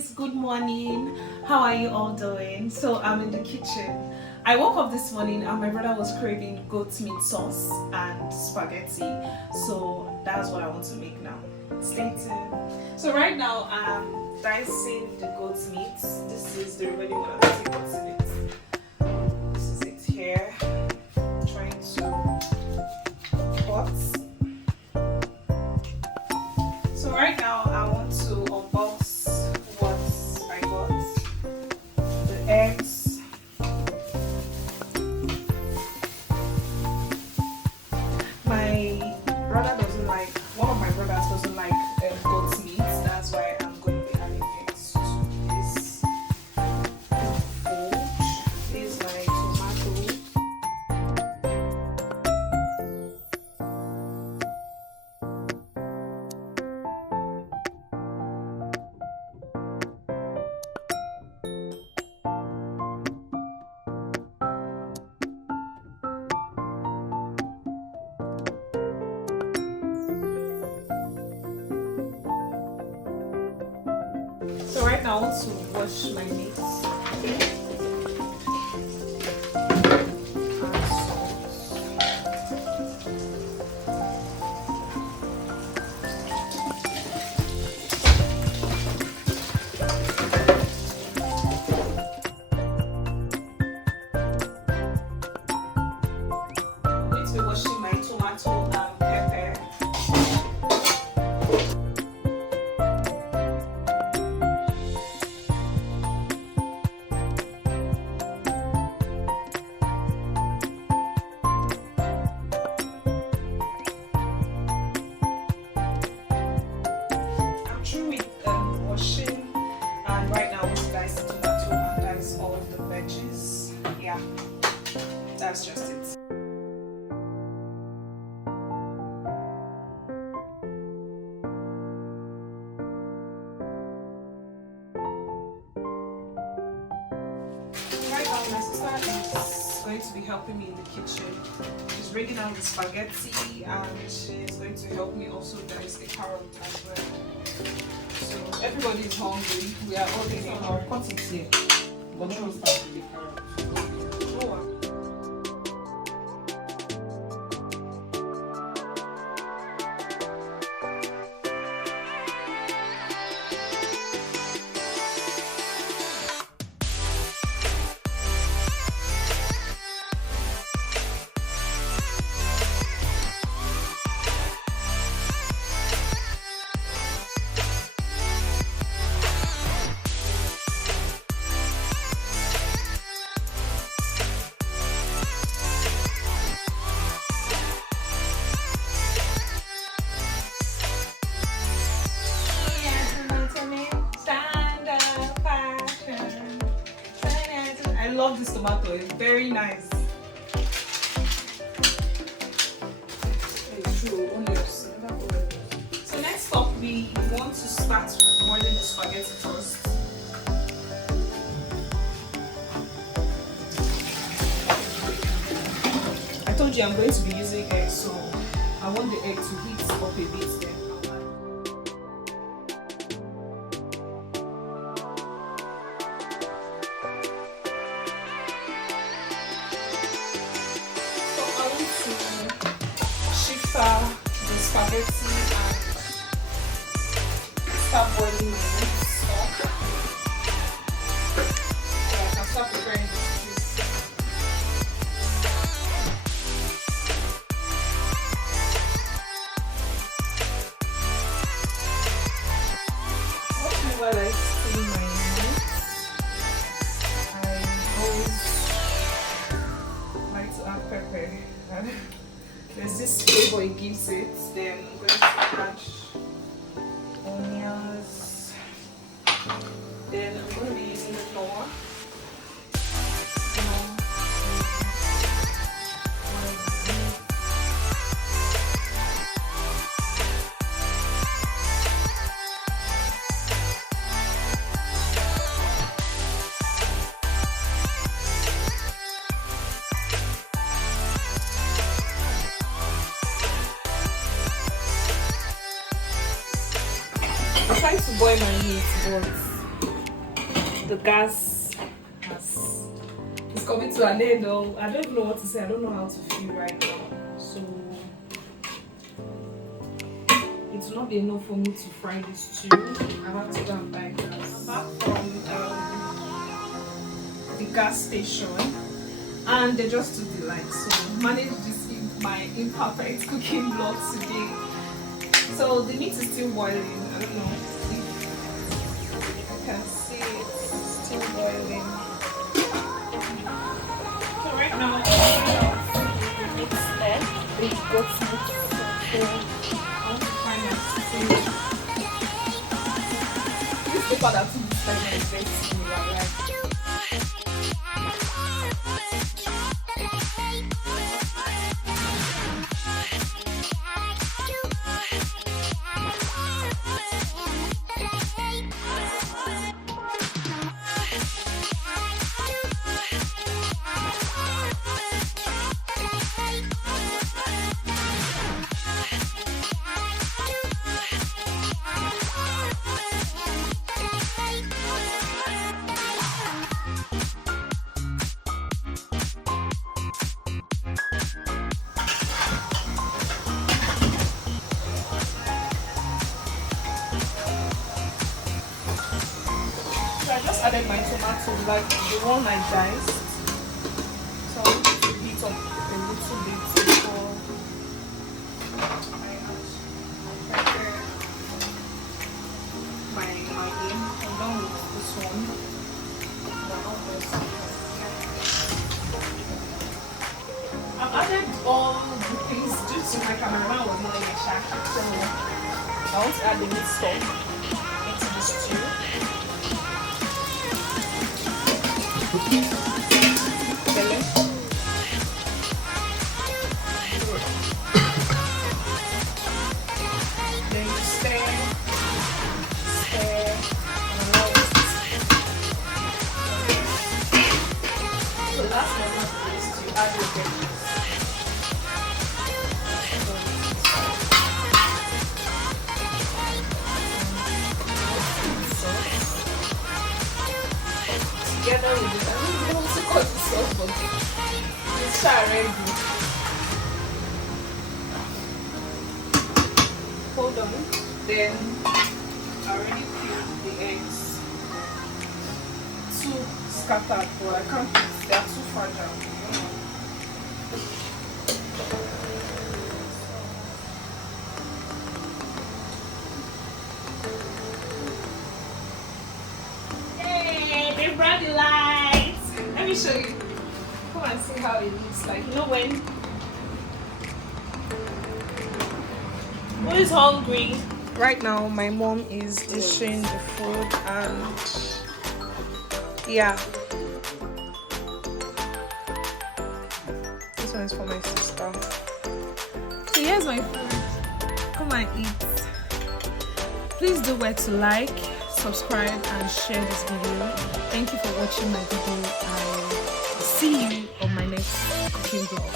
guys, good morning. How are you all doing? So I'm in the kitchen. I woke up this morning and my brother was craving goat meat sauce and spaghetti. So that's what I want to make now. Stay tuned. So right now I'm dicing the goat meat. This is the remaining one I'm taking what's in it. This is it here. Trying to cut. So right now I want to unbox what I got. The eggs, my brother doesn't like, one of my brothers doesn't like goat meat. That's why I'm going to be adding eggs to this food. This is my tomato. So right now I want to wash my meat. Add salt. I'm going to be washing my tomato and pepper. Washing, and right now we dice the tomato and dice all of the veggies. Yeah, that's just it. Right now my sister is going to be helping me in the kitchen. She's bringing out the spaghetti and she's going to help me also dice the carrot as well. So everybody is hungry. We are all eating our cuttings here. But let me start with the carrot. I love this tomato, it's very nice. So next up, we want to start boiling the spaghetti first. I told you I'm going to be using eggs, so I want the egg to heat up a bit then. The spaghetti and start boiling my meat stock. So I can start preparing the stew. Watch me while I steam my meat. I always like to add pepper. There's this flavor it gives it. Then I'm going to add onions. Then I'm going to be using the flour. I'm trying to boil my meat, but the gas is coming to an end. Though I don't know what to say. I don't know how to feel right now. So it will not be enough for me to fry this stew. I have to go and buy gas. I'm back from the gas station, and they just took the light. So managed this my imperfect cooking vlog today. So the meat is still boiling. I don't know if you can see it's still boiling. So right now I'm going to mix there with goat meat. So I want to find a stew. This paper that took this time is very similar, right? I just added my tomato, like the one I diced. So I want to heat up a little bit before I prepare my game. I'm done with this one. I've added all the things due to my cameraman was not in a shack. So I want to add the meat stock into the stew. Then you stir, and allow it. So last but not least, you add your veggies. Together with it, I don't know what to call the sauce, but it's ready. Hold on. Then I already peeled the eggs. Too scattered, but I can't put. They are too fragile. Hey, they brought the lights. Let me show you. Come and see how it looks like. You know when? Who is hungry? Right now, my mom is dishing the food, and yeah, this one is for my sister. So here's my food. Come and eat. Please do where to like, subscribe, and share this video. Thank you for watching my video. I'll see you on my next cooking vlog.